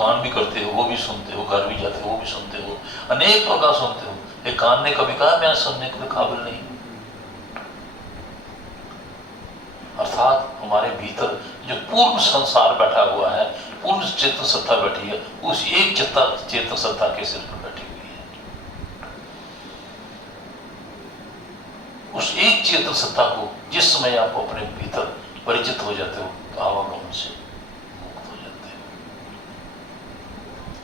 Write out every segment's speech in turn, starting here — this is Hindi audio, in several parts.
दुकान भी करते हो वो भी सुनते हो, घर भी जाते हो वो भी सुनते हो, अनेक प्रकार सुनते हो। एक कान ने कभी कहा मैं सुनने के काबिल नहीं। अर्थात हमारे भीतर जो पूर्ण संसार बैठा हुआ है, पूर्ण चेतन सत्ता बैठी है, उस एक चेतन सत्ता के सिर पर बैठी हुई है। उस एक चेतन सत्ता को जिस समय आप अपने भीतर परिचित हो जाते हो तो आवागमन से मुक्त हो जाते हो।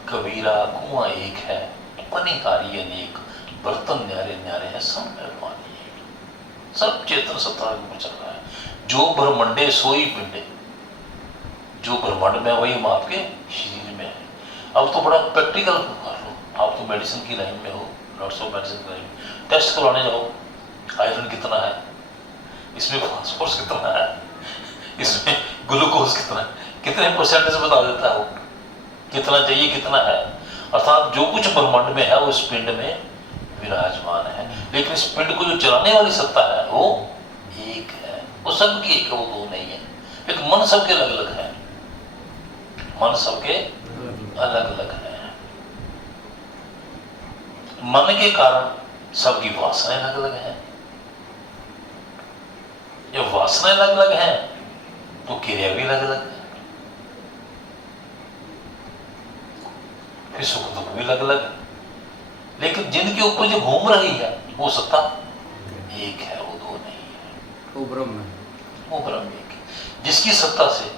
कबीरा कुआं एक है, पनिहारी अनेक, बर्तन न्यारे न्यारे हैं, सब में पानी है। सब चेतन सत्ता के ऊपर चल रहा है। जो ब्रह्मंडे सोई पिंडे, जो ब्रह्मांड में वही हम आपके शरीर में है। अब तो बड़ा प्रैक्टिकल कर लो, आप तो मेडिसिन की लाइन में हो, डॉक्टर्स ऑफ मेडिसिन की लाइन में, टेस्ट करवाने जाओ, आयरन कितना है, इसमें फास्फोरस कितना है, इसमें ग्लूकोज कितना है, कितने परसेंटेज बता देता है वो, कितना चाहिए कितना है। अर्थात जो कुछ ब्रह्मांड में है वो इस पिंड में विराजमान है, लेकिन इस पिंड को जो चलाने वाली सत्ता है वो एक है, वो सबकी एक है, वो दो नहीं है। एक मन सबके अलग अलग है, मन सबके अलग अलग है। मन के कारण सबकी वासनाएं अलग अलग है। जब वासनाएं अलग अलग है तो क्रिया भी अलग अलग है, फिर सुख दुख भी अलग अलग है, लेकिन जिनके ऊपर जो घूम रही है वो सत्ता एक है, वो दो नहीं है, वो ब्रह्म है, वो ब्रह्म एक है। जिसकी सत्ता से,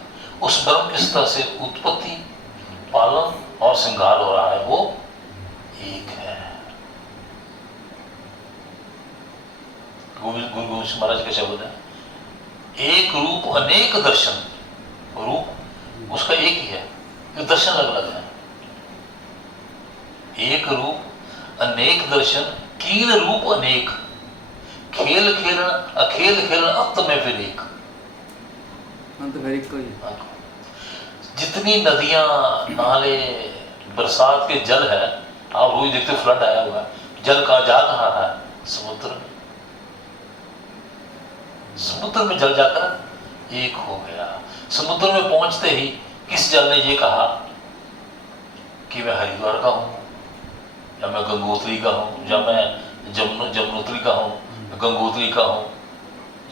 उस ब्रह्म की सत्ता से उत्पत्ति, पालन और श्रृंगार हो रहा है, वो एक है। गुरु गोविंद महाराज के शब्द है, एक रूप अनेक दर्शन, रूप उसका एक ही है, ये दर्शन अलग अलग है। एक रूप अनेक दर्शन, कीन रूप अनेक, खेल खेलन अखेल खेलन, अंत में फिर एक, अंत में एक कोई। जितनी नदियां नाले बरसात के जल है, आप रोज देखते फ्लड आया हुआ है, जल का जा कहाँ है, समुद्र में। समुद्र में जल जाकर एक हो गया। समुद्र में पहुंचते ही किस जल ने ये कहा कि मैं हरिद्वार का हूं, या मैं गंगोत्री का हूं, या मैं जमुनोत्री का हूं, गंगोत्री का हूं,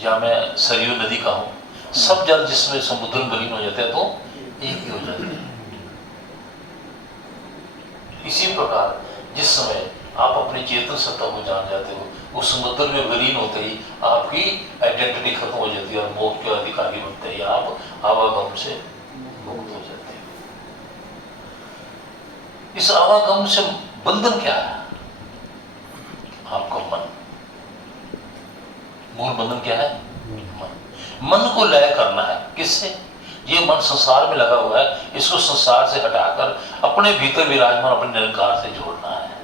या मैं सरयू नदी का हूं। सब जल जिसमें समुद्र में विलीन हो जाते हैं तो एक ही हो जाते हैं। इसी प्रकार जिस समय आप अपनी चेतन सत्ता को जान जाते हो, उस समुद्र में विलीन होते ही आपकी आइडेंटिटी खत्म हो जाती है और मोक्ष के अधिकारी बनते ही आप आवागम से मुक्त हो जाते हैं। इस आवागम से बंधन क्या है? आपका मन। मूल बंधन क्या है? मन। मन को लय करना है। किससे? ये मन संसार में लगा हुआ है, इसको संसार से हटाकर अपने भीतर विराजमान अपने निरंकार से जोड़ना है।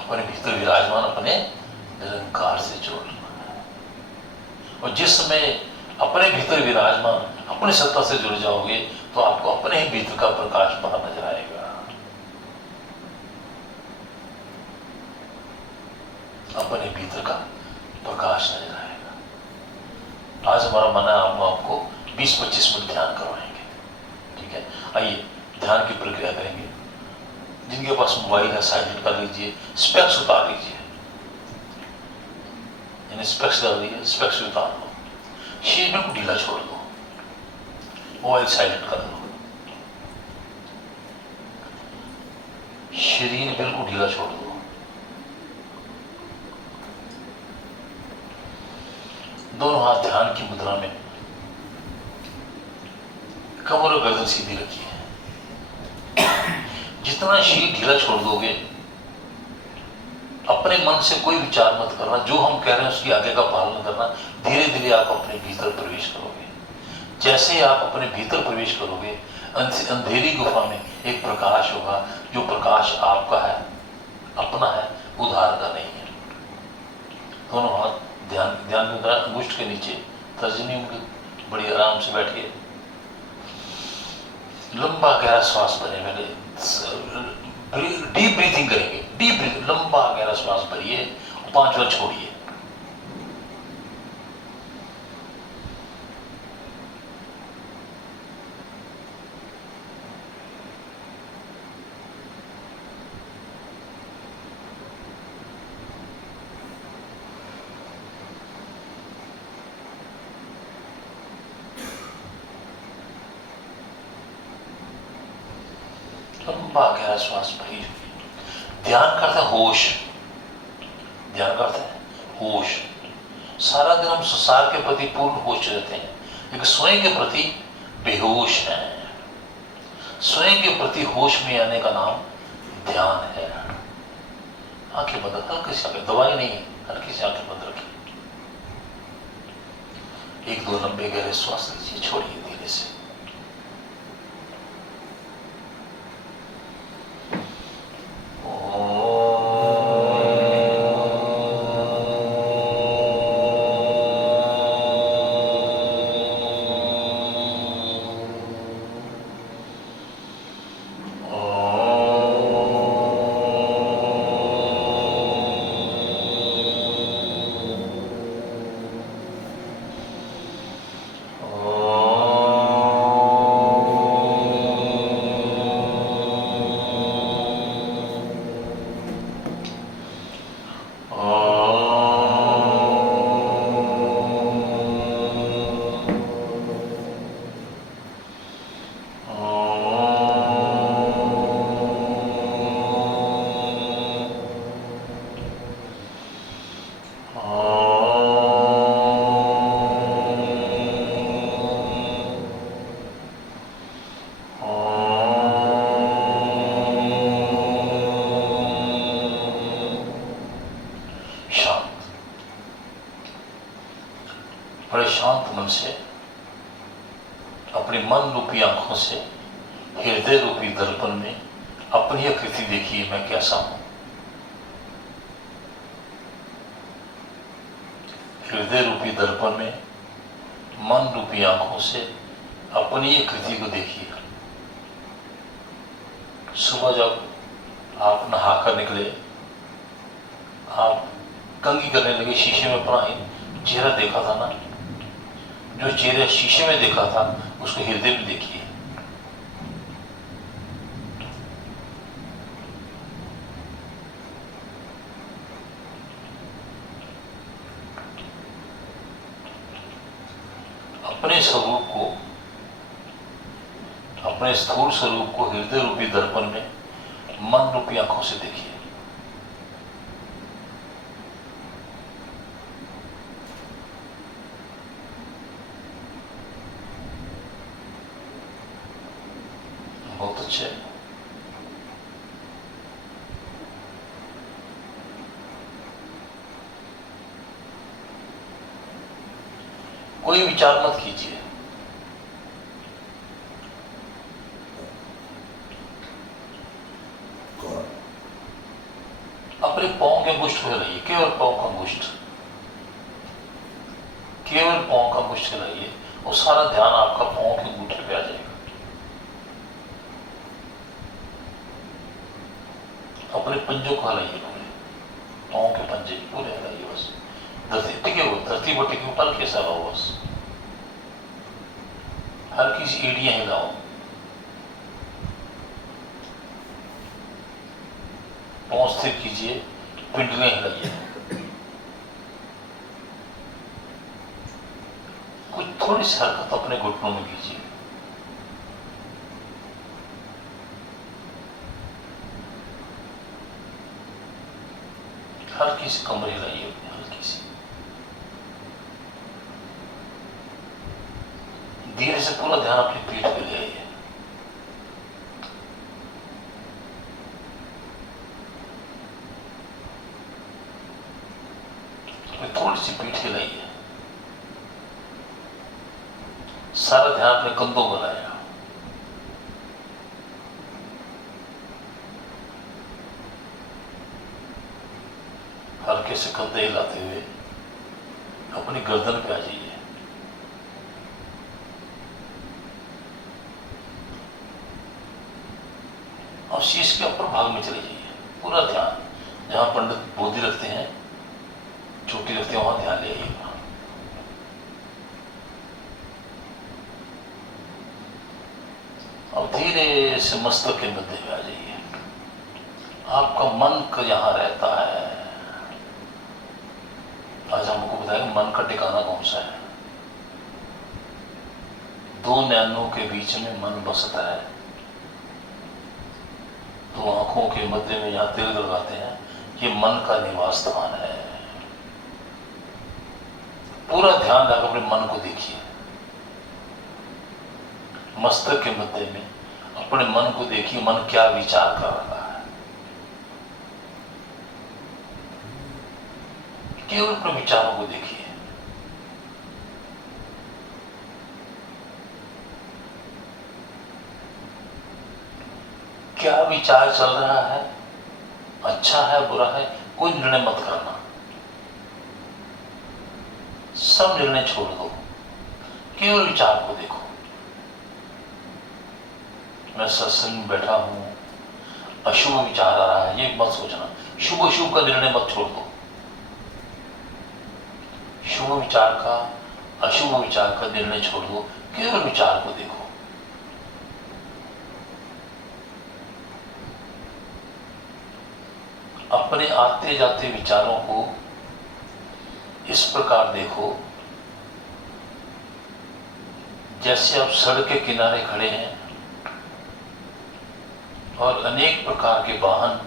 अपने भीतर विराजमान अपने निरंकार से जोड़ना है। और जिस समय अपने भीतर विराजमान अपनी सत्ता से जुड़ जाओगे तो आपको अपने ही भीतर का प्रकाश बाहर नजर आएगा। अपने भीतर का प्रकाश नजर आएगा। आज हमारा मन है हम आपको 20-25 मिनट ध्यान करवाएंगे, ठीक है? आइए ध्यान की प्रक्रिया करेंगे। जिनके पास मोबाइल है साइलेंट कर लीजिए, स्पेक्स उतार लीजिए, यानी स्पेक्स डाल लीजिए, स्पेक्स उतार लो, शरीर को ढीला छोड़ दो, मोबाइल साइलेंट कर दो, शरीर बिल्कुल ढीला छोड़ दो। दोनों हाथ ध्यान की मुद्रा में, कमर और गर्दन सीधी रखिए। जितना शरीर ढीला छोड़ दोगे, अपने मन से कोई विचार मत करना, जो हम कह रहे हैं उसकी आगे का पालन करना। धीरे धीरे आप अपने भीतर प्रवेश करोगे। जैसे ही आप अपने भीतर प्रवेश करोगे, अंधेरी गुफा में एक प्रकाश होगा, जो प्रकाश आपका है, अपना है, उधार का नहीं है। दोनों हाथ ध्यान मुद्रा, अंगुष्ठ के नीचे, तर्जनी उंगली, बड़ी आराम से बैठिए। लंबा गहरा श्वास भरे, मेरे डीप ब्रीथिंग करेंगे। डीप ब्रीथिंग, लंबा गहरा श्वास भरिए, 5 बार छोड़िए। लंबा गहरा श्वास भरी। ध्यान करते हैं होश, ध्यान करते हैं होश। सारा दिन हम संसार के प्रति पूर्ण होश रहते हैं, लेकिन स्वयं के प्रति बेहोश हैं। स्वयं के प्रति होश में आने का नाम ध्यान है। आंखें बंद, हल्की सी आंखें, दवाई नहीं है, हल्की सी आंखें बंद रखिए। एक दो लंबे गहरे श्वास लीजिए, छोड़िए धीरे से। बड़े शांत मन से अपनी मन रूपी आंखों से हृदय रूपी दर्पण में अपनी आकृति देखिए, मैं कैसा हूं। हृदय रूपी दर्पण में मन रूपी आंखों से अपनी आकृति को देखिए। सुबह जब आप नहाकर निकले, आप कंघी करने लगे, शीशे में अपना चेहरा देखा था ना, जो चेहरा शीशे में देखा था उसको हृदय में देखिए। अपने स्वरूप को, अपने स्थूल स्वरूप को हृदय रूपी दर्पण में मन रूपी आंखों से देखिए। बहुत अच्छे। कोई विचार मत कीजिए। अपने पांव के अंगुष्ठ में रहिए, केवल पांव का अंगुष्ठ, केवल पांव का अंगुष्ठ रहिए और सारा ध्यान आपका पांव के अंगूठे पे आ जाएगा। अपने पंजों को हलाइए, पूरे पांव के पंजे पूरे हलाइए। बस धरती टिके हुए, धरती पर टिके हुए, कैसा रहो बस। हल्की सी एड़ियां हिलाओ, पांव स्थिर कीजिए, पिंडलियां हिलाइए। कुछ थोड़ी सी हरकत अपने घुटनों में कीजिए। हल्की सी कमर हिलाइए, हल्की सी। धीरे से पूरा ध्यान अपनी पीठ पे ले आइए। थोड़ी सी पीठ हिलाइए। सारा ध्यान अपने कंधों में लाया। हल्के से कंधे हिलाते हुए अपनी गर्दन पे आ जाइए। और शीश के ऊपर भाग में चले जाइए। पूरा ध्यान, जहां पंडित बोधी रखते हैं, चोटी रखते हैं, वहां ध्यान ले आइएगा। अब धीरे से मस्तक के मध्य में आ जाइए। आपका मन का यहां रहता है। आज हमको बताएंगे मन का ठिकाना कौन सा है। दो नैनों के बीच में मन बसता है। तो आंखों के मध्य में यहाँ तिलक लगाते हैं, ये मन का निवास स्थान है। पूरा ध्यान लगाकर अपने मन को देखिए, मस्तक के मध्य में अपने मन को देखिए, मन क्या विचार कर रहा है। केवल अपने विचारों को देखिए। क्या विचार चल रहा है, अच्छा है बुरा है, कोई निर्णय मत करना, सब निर्णय छोड़ दो, केवल विचार को देखो। मैं सत्संग में बैठा हूं, अशुभ विचार आ रहा है, ये मत सोचना, शुभ अशुभ का निर्णय मत छोड़ दो। शुभ विचार का अशुभ विचार का निर्णय छोड़ दो, केवल विचार को देखो। अपने आते जाते विचारों को इस प्रकार देखो जैसे आप सड़क के किनारे खड़े हैं और अनेक प्रकार के वाहन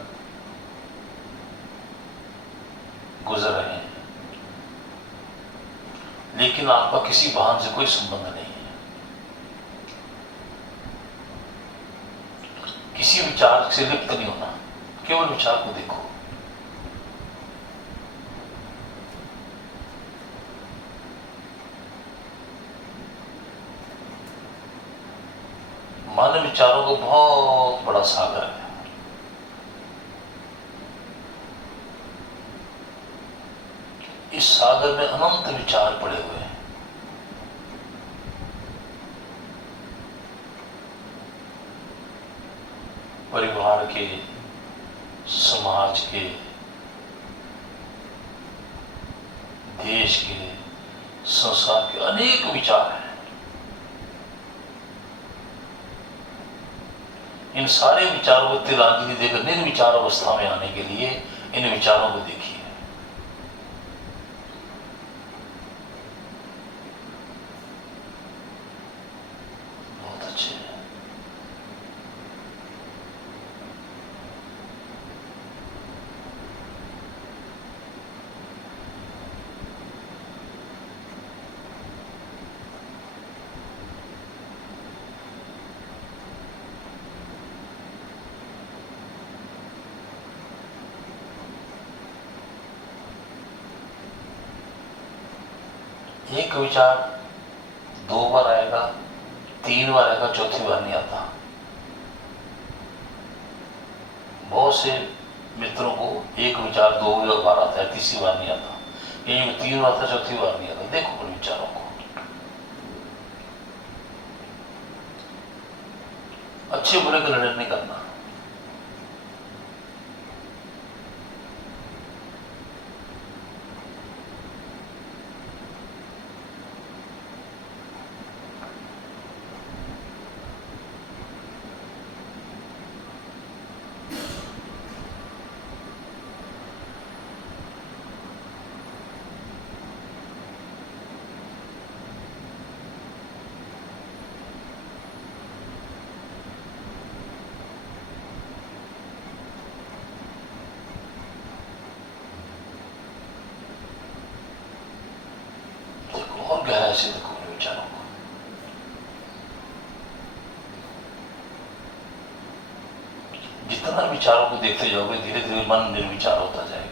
गुजर रहे हैं, लेकिन आपका किसी वाहन से कोई संबंध नहीं है। किसी विचार से लिप्त नहीं होना, केवल विचार को देखो। मन विचारों का बहुत बड़ा सागर है। इस सागर में अनंत विचार पड़े हुए हैं। परिवार के, समाज के, देश के, संसार के अनेक विचार हैं। इन सारे विचारों को तिलांजलि देकर निर्विचार अवस्था में आने के लिए इन विचारों को देखिए। बहुत अच्छे हैं। एक विचार 2 बार आएगा, 3 बार आएगा, चौथी बार नहीं आता। बहुत से मित्रों को एक विचार 2 बार आता है, तीसरी बार नहीं आता। ये 3 बार आता, चौथी बार नहीं आता। देखो उन विचारों को, अच्छे बुरे का निर्णय नहीं करना। और गहराई से देखो उन विचारों को। जितना विचारों को देखते जाओगे धीरे धीरे मन निर्विचार होता जाएगा।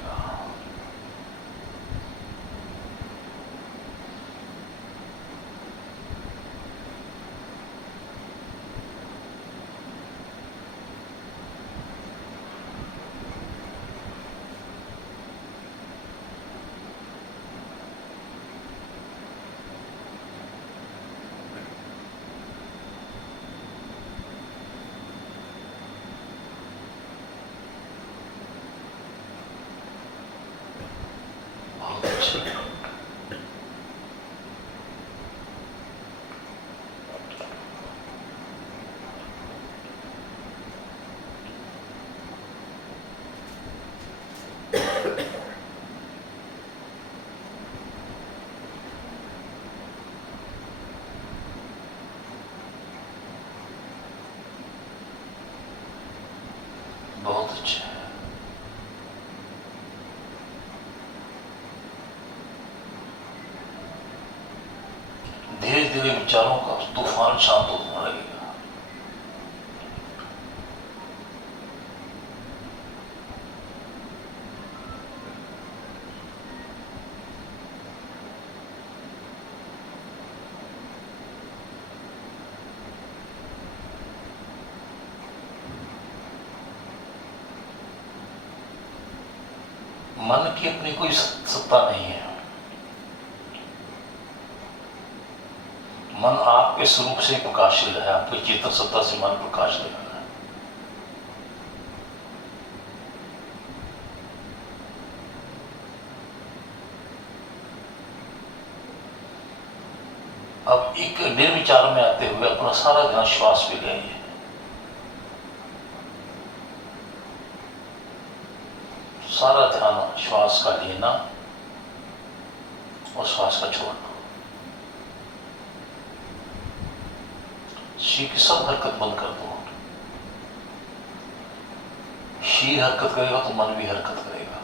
बहुत अच्छे हैं। धीरे धीरे विचारों का तूफान शांत होने लगेगा। मन की अपनी कोई सत्ता नहीं है। मन आपके स्वरूप से प्रकाशित है, आपकी चेतन सत्ता से मन प्रकाशित है। अब एक निर्विचार में आते हुए अपना सारा ध्यान श्वास पे ले आइए। सारा ध्यान श्वास का लेना और श्वास का छोड़ना। शरीर की सब हरकत बंद कर दो। शरीर हरकत करेगा तो मन भी हरकत करेगा।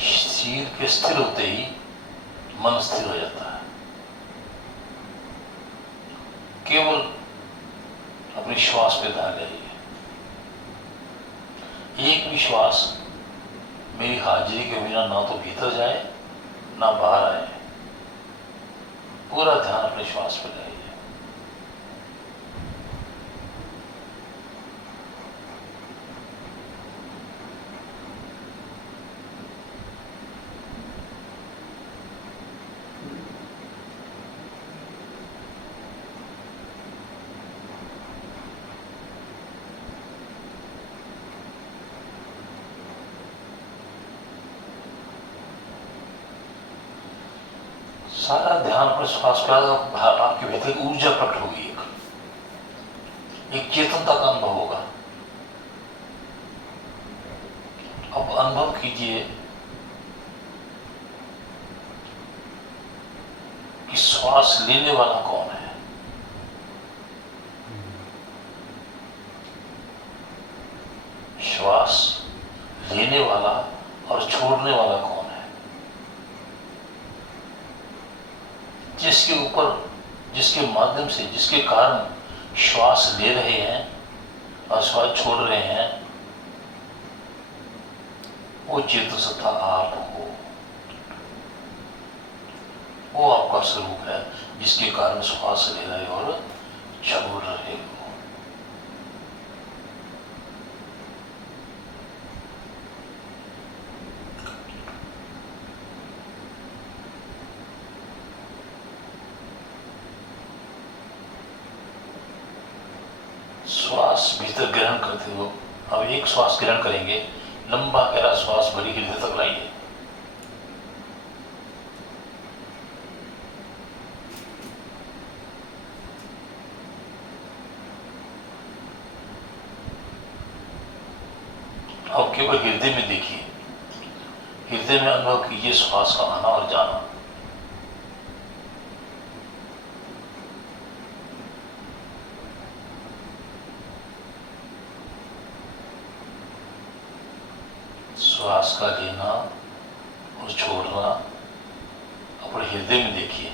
शरीर के स्थिर होते ही मन स्थिर हो जाता है। केवल अपनी श्वास पे ध्यान रहिए। एक भी श्वास मेरी हाजिरी के बिना ना तो भीतर जाए ना बाहर आए। पूरा ध्यान अपने श्वास पे लगाइए। सारा ध्यान पर श्वास पे आपके भीतर एक ऊर्जा प्रकट होगी। एक चेतनता का अनुभव होगा। अब अनुभव कीजिए कि श्वास लेने वाला कौन है। श्वास लेने वाला और छोड़ने वाला कौन है। जिसके ऊपर, जिसके माध्यम से, जिसके कारण श्वास ले रहे हैं और श्वास छोड़ रहे हैं, वो चेतन सत्ता आप हो। वो आपका स्वरूप है जिसके कारण श्वास ले रहे और छोड़ रहे हो। श्वास भीतर ग्रहण करते हो। अब एक श्वास ग्रहण करेंगे, लंबा गहरा श्वास बड़ी हृदय तक लाइए। अब केवल हृदय में देखिए। हृदय में अनुभव कीजिए श्वास का आना और जाना। श्वास का लेना और छोड़ना अपने हृदय में देखिए।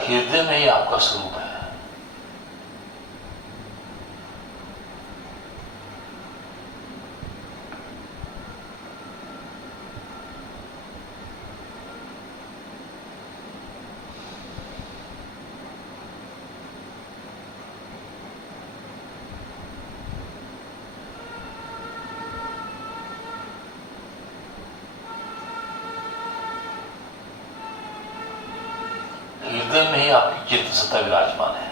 हृदय में ही आपका स्वरूप है। हृदय में ही आपकी चेतन सत्ता विराजमान है,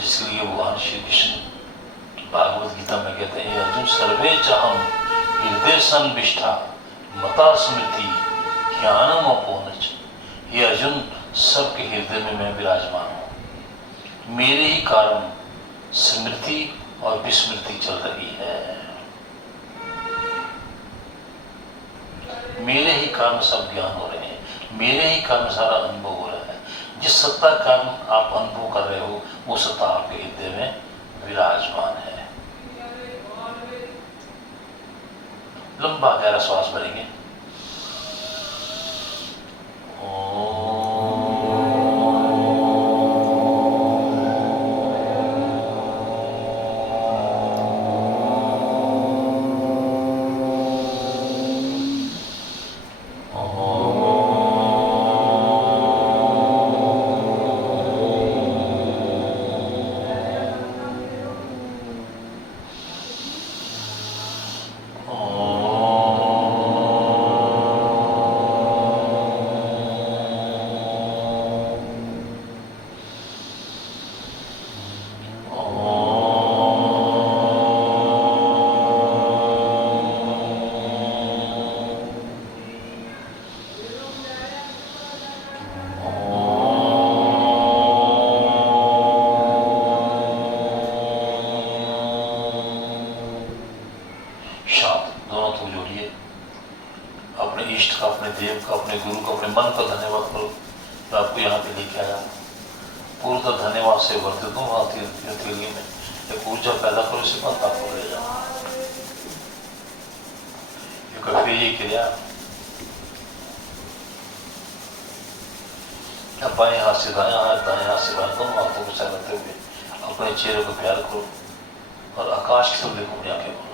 जिसके लिए भगवान श्री कृष्ण भागवत गीता में कहते हैं, अर्जुन सर्वे चाहम हृदय सन्निविष्टा मता स्मृति ज्ञानम अपोनच। ये अर्जुन, सबके हृदय में मैं विराजमान हूँ। मेरे ही कारण स्मृति और विस्मृति चल रही है। मेरे ही कारण सब ज्ञान हो रहे हैं, मेरे ही कारण सारा अनुभव हो रहा है। जिस सत्ता के कारण आप अनुभव कर रहे हो वो सत्ता आपके हृदय में विराजमान है। लंबा गहरा श्वास भरेंगे। देव का, अपने गुरु का, अपने मन का धन्यवाद करो तो आपको यहाँ पे लेके आया। पूर्णतः धन्यवाद से वर्तित हूँ। वहाँ हथेली में एक ऊर्जा पैदा करो, इसे मत आपको ले जाओ। ये क्रिया बाएं हाथ से दाएं हाथ, दाएं हाथ से बाएं, दोनों हाथों को सहलाते हुए अपने चेहरे को प्यार करो और आकाश की तरफ देखो, अपनी आंखें खोलो।